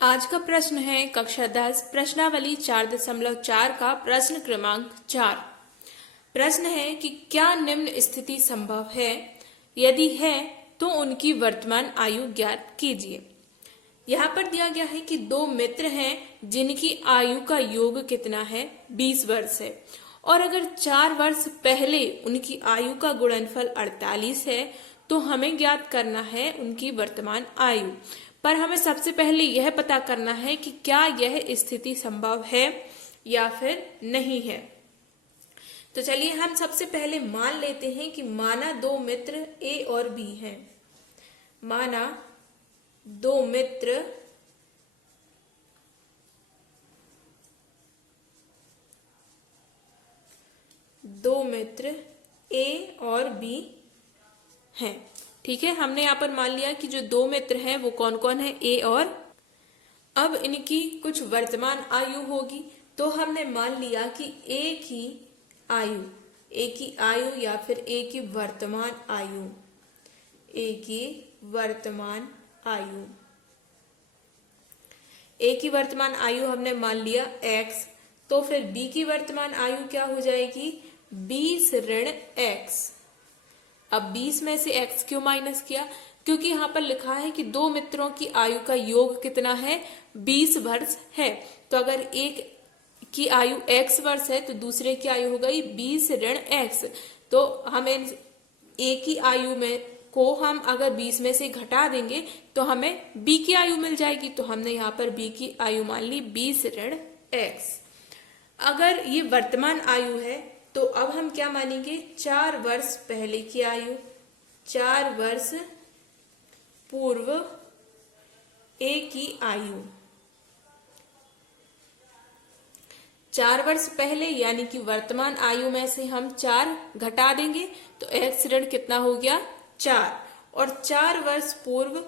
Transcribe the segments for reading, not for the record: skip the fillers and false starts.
आज का प्रश्न है कक्षा 10 प्रश्नावली 4.4 का प्रश्न क्रमांक 4। प्रश्न है कि क्या निम्न स्थिति संभव है, यदि है तो उनकी वर्तमान आयु ज्ञात कीजिए। यहाँ पर दिया गया है कि दो मित्र हैं जिनकी आयु का योग कितना है, 20 वर्ष है, और अगर 4 वर्ष पहले उनकी आयु का गुणनफल 48 है तो हमें ज्ञात करना है उनकी वर्तमान आयु। पर हमें सबसे पहले यह पता करना है कि क्या यह स्थिति संभव है या फिर नहीं है। तो चलिए हम सबसे पहले मान लेते हैं कि माना दो मित्र ए और बी हैं। माना दो मित्र ए और बी हैं। ठीक है, हमने यहाँ पर मान लिया कि जो दो मित्र हैं वो कौन कौन है, ए और। अब इनकी कुछ वर्तमान आयु होगी, तो हमने मान लिया कि ए की आयु या फिर ए की वर्तमान आयु हमने मान लिया x। तो फिर b की वर्तमान आयु क्या हो जाएगी, 20 ऋण x। अब 20 में से x क्यों माइनस किया, क्योंकि यहाँ पर लिखा है कि दो मित्रों की आयु का योग कितना है, 20 वर्ष है। तो अगर एक की आयु x वर्ष है तो दूसरे की आयु हो गई 20 ऋण x। तो हमें a की आयु में को हम अगर 20 में से घटा देंगे तो हमें b की आयु मिल जाएगी। तो हमने यहाँ पर b की आयु मान ली 20 ऋण x। अगर ये वर्तमान आयु है तो अब हम क्या मानेंगे, 4 वर्ष पहले की आयु, 4 वर्ष पूर्व ए की आयु। 4 वर्ष पहले यानी कि वर्तमान आयु में से हम 4 घटा देंगे तो x ऋण कितना हो गया, 4। और 4 वर्ष पूर्व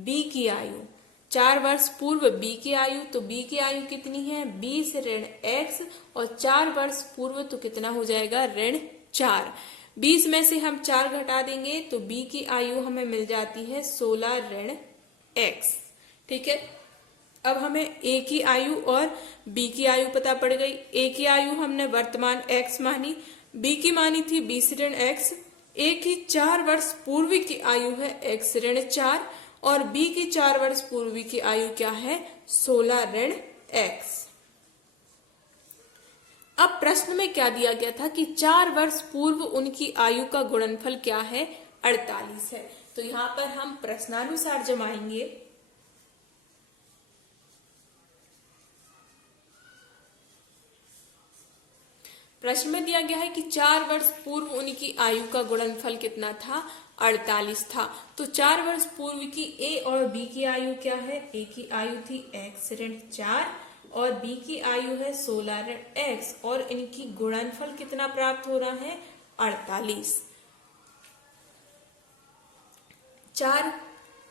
b की आयु, 4 वर्ष पूर्व b की आयु, तो b की आयु कितनी है, 20 ऋण x, और 4 वर्ष पूर्व तो कितना हो जाएगा, ऋण 4। 20 में से हम 4 घटा देंगे तो b की आयु हमें मिल जाती है 16 ऋण x। ठीक है, अब हमें a की आयु और b की आयु पता पड़ गई। a की आयु हमने वर्तमान x मानी, b की मानी थी 20 ऋण x। a की 4 वर्ष पूर्व की आयु है x ऋण 4, और b की 4 वर्ष पूर्व की आयु क्या है, 16 ऋण x। अब प्रश्न में क्या दिया गया था कि 4 वर्ष पूर्व उनकी आयु का गुणनफल क्या है, 48 है। तो यहाँ पर हम प्रश्नानुसार जमाएंगे। प्रश्न में दिया गया है कि 4 वर्ष पूर्व उनकी आयु का गुणनफल कितना था, 48 था। तो 4 वर्ष पूर्व की a और b की आयु क्या है, a की आयु थी x ऋण 4 और b की आयु है 16 ऋण x, और इनकी गुणनफल कितना प्राप्त हो रहा है, 48। 4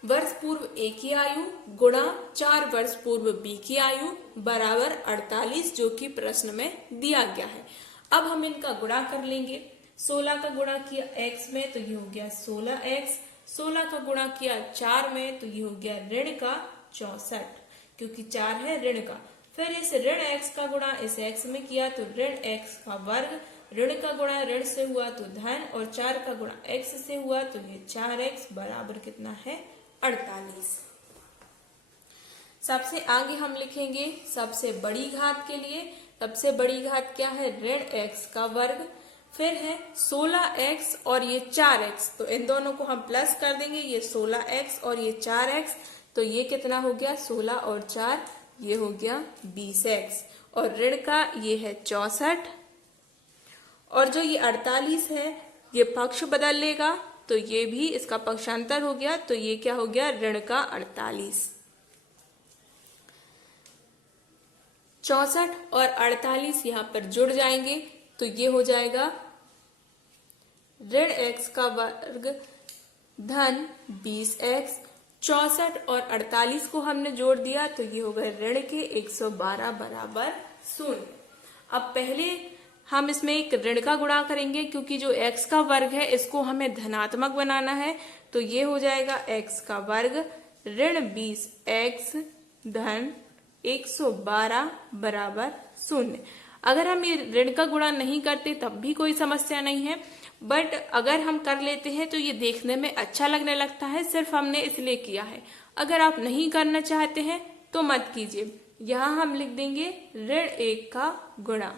वर्ष पूर्व a की आयु गुणा 4 वर्ष पूर्व b की आयु बराबर 48, जो कि प्रश्न में दिया गया है। अब हम इनका गुणा कर लेंगे। 16 का गुणा किया x में तो ये हो गया 16x, 16 का गुणा किया 4 में तो ये हो गया ऋण का 64, क्योंकि 4 है ऋण का। फिर इस ऋण x का गुणा इस x में किया तो ऋण x का वर्ग, ऋण का गुणा ऋण से हुआ तो धन, और 4 का गुणा x से हुआ तो ये 4x बराबर कितना है, 48। सबसे आगे हम लिखेंगे सबसे बड़ी घात के लिए। सबसे बड़ी घात क्या है, ऋण x का वर्ग, फिर है 16x और ये 4x, तो इन दोनों को हम प्लस कर देंगे, ये 16x और ये 4x, तो ये कितना हो गया, 16 और 4 ये हो गया 20x, और ऋण का ये है 64, और जो ये 48 है ये पक्ष बदल लेगा तो ये भी इसका पक्षांतर हो गया, तो ये क्या हो गया, ऋण का 48। 64 और 48 यहाँ पर जुड़ जाएंगे तो ये हो जाएगा ऋण x का वर्ग धन 20x। 64 और 48 को हमने जोड़ दिया तो ये हो गए ऋण के 112 बराबर 0। अब पहले हम इसमें एक ऋण का गुणा करेंगे, क्योंकि जो x का वर्ग है इसको हमें धनात्मक बनाना है, तो ये हो जाएगा x का वर्ग ऋण 20x धन 112 बराबर 0। अगर हम ये ऋण का गुणा नहीं करते तब भी कोई समस्या नहीं है, बट अगर हम कर लेते हैं तो ये देखने में अच्छा लगने लगता है, सिर्फ हमने इसलिए किया है। अगर आप नहीं करना चाहते हैं तो मत कीजिए। यहां हम लिख देंगे ऋण 1 का गुणा।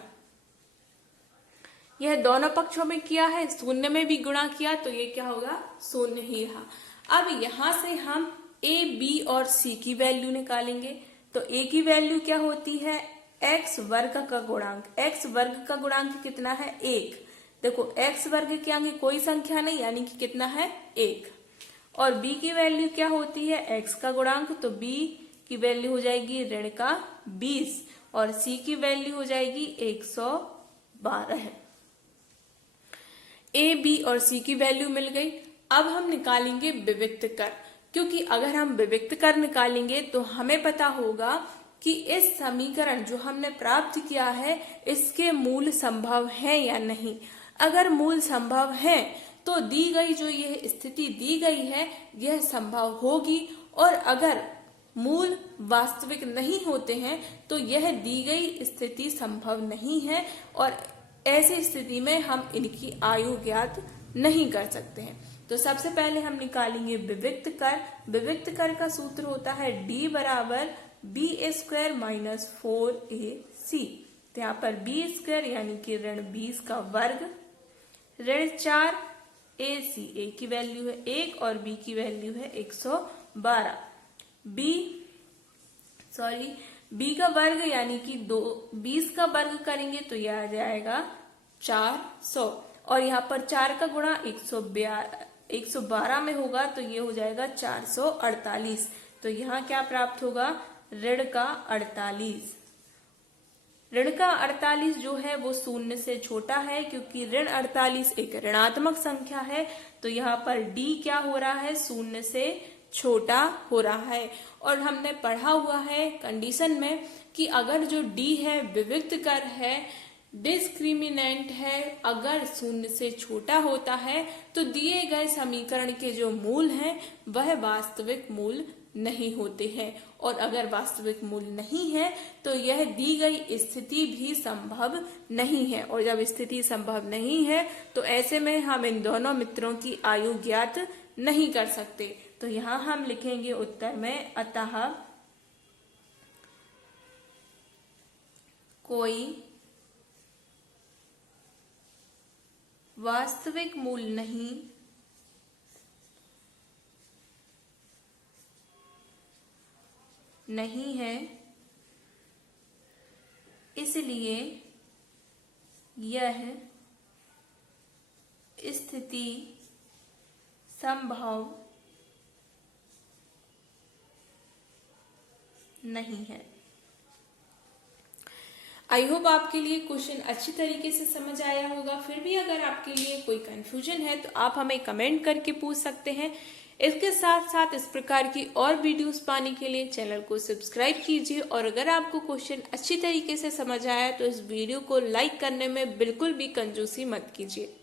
यह दोनों पक्षों में किया है, शून्य में भी गुणा किया तो ये क्या होगा, शून्य ही रहा। अब यहां से हम ए, बी और सी की वैल्यू निकालेंगे। तो ए की वैल्यू क्या होती है, एक्स वर्ग का गुणांक। एक्स वर्ग का गुणांक कितना है, 1। देखो एक्स वर्ग के आगे कोई संख्या नहीं, यानी कि कितना है, 1। और बी की वैल्यू क्या होती है, एक्स का गुणांक, तो बी की वैल्यू हो जाएगी ऋण का 20 और सी की वैल्यू हो जाएगी 112। ए, बी और सी की वैल्यू मिल गई। अब हम निकालेंगे विविक्त कर, क्योंकि अगर हम विविक्त कर निकालेंगे तो हमें पता होगा कि इस समीकरण जो हमने प्राप्त किया है इसके मूल संभव है या नहीं। अगर मूल संभव है तो दी गई जो यह स्थिति दी गई है यह संभव होगी, और अगर मूल वास्तविक नहीं होते हैं तो यह दी गई स्थिति संभव नहीं है, और ऐसी स्थिति में हम इनकी आयु ज्ञात नहीं कर सकते हैं। तो सबसे पहले हम निकालेंगे विविक्त कर। विविक्त कर का सूत्र होता है d बराबर b² माइनस 4ac। तो यहाँ पर b² यानी कि ऋण 20 का वर्ग, ऋण 4ac, a की वैल्यू है 1 और b की वैल्यू है 112। b का वर्ग यानी कि 20 का वर्ग करेंगे तो यह आ जाएगा 400, और यहाँ पर 4 का गुणा 112 में होगा तो ये हो जाएगा 448। तो यहाँ क्या प्राप्त होगा, ऋण का 48। ऋण का 48 जो है वो शून्य से छोटा है, क्योंकि ऋण 48 एक ऋणात्मक संख्या है। तो यहाँ पर d क्या हो रहा है, शून्य से छोटा हो रहा है। और हमने पढ़ा हुआ है कंडीशन में कि अगर जो d है विविक्त कर है, डिस्क्रिमिनेंट है, अगर शून्य से छोटा होता है तो दिए गए समीकरण के जो मूल हैं वह वास्तविक मूल नहीं होते हैं, और अगर वास्तविक मूल नहीं है तो यह दी गई स्थिति भी संभव नहीं है। और जब स्थिति संभव नहीं है तो ऐसे में हम इन दोनों मित्रों की आयु ज्ञात नहीं कर सकते। तो यहाँ हम लिखेंगे उत्तर में, अतः कोई वास्तविक मूल नहीं है, इसलिए यह स्थिति संभव नहीं है। आई होप आपके लिए क्वेश्चन अच्छी तरीके से समझ आया होगा। फिर भी अगर आपके लिए कोई कंफ्यूजन है तो आप हमें कमेंट करके पूछ सकते हैं। इसके साथ साथ इस प्रकार की और वीडियोस पाने के लिए चैनल को सब्सक्राइब कीजिए, और अगर आपको क्वेश्चन अच्छी तरीके से समझ आया तो इस वीडियो को लाइक करने में बिल्कुल भी कंजूसी मत कीजिए।